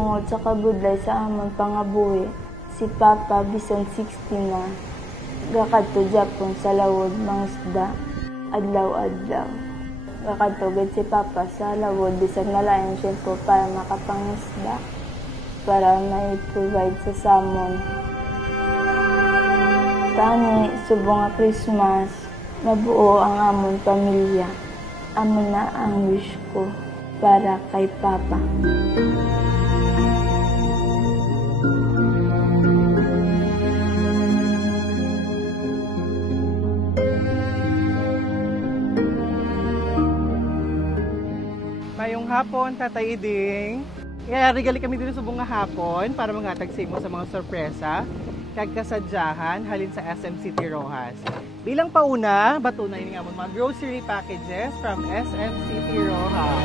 tungod sa kabudlay sa amon pangabuhi, si Papa bisan 60 na, gakadto Japon sa lawod mangisda, adlaw-adlaw. Gakadto gid si Papa sa lawod bisan malayan siyempre para makapangisda, para may provide sa samon. Tani, subong nga Christmas, mabuo ang amon pamilya. Amo na ang wish ko para kay Papa. Mayong hapon, Tatay Iding. Kaya regali kami dito sa bunga hapon para mangatag sa imo sa mga sorpresa kag kasadyahan halin sa SM City Rojas. Bilang pauna, batunay ni nga mga grocery packages from SM City Rojas.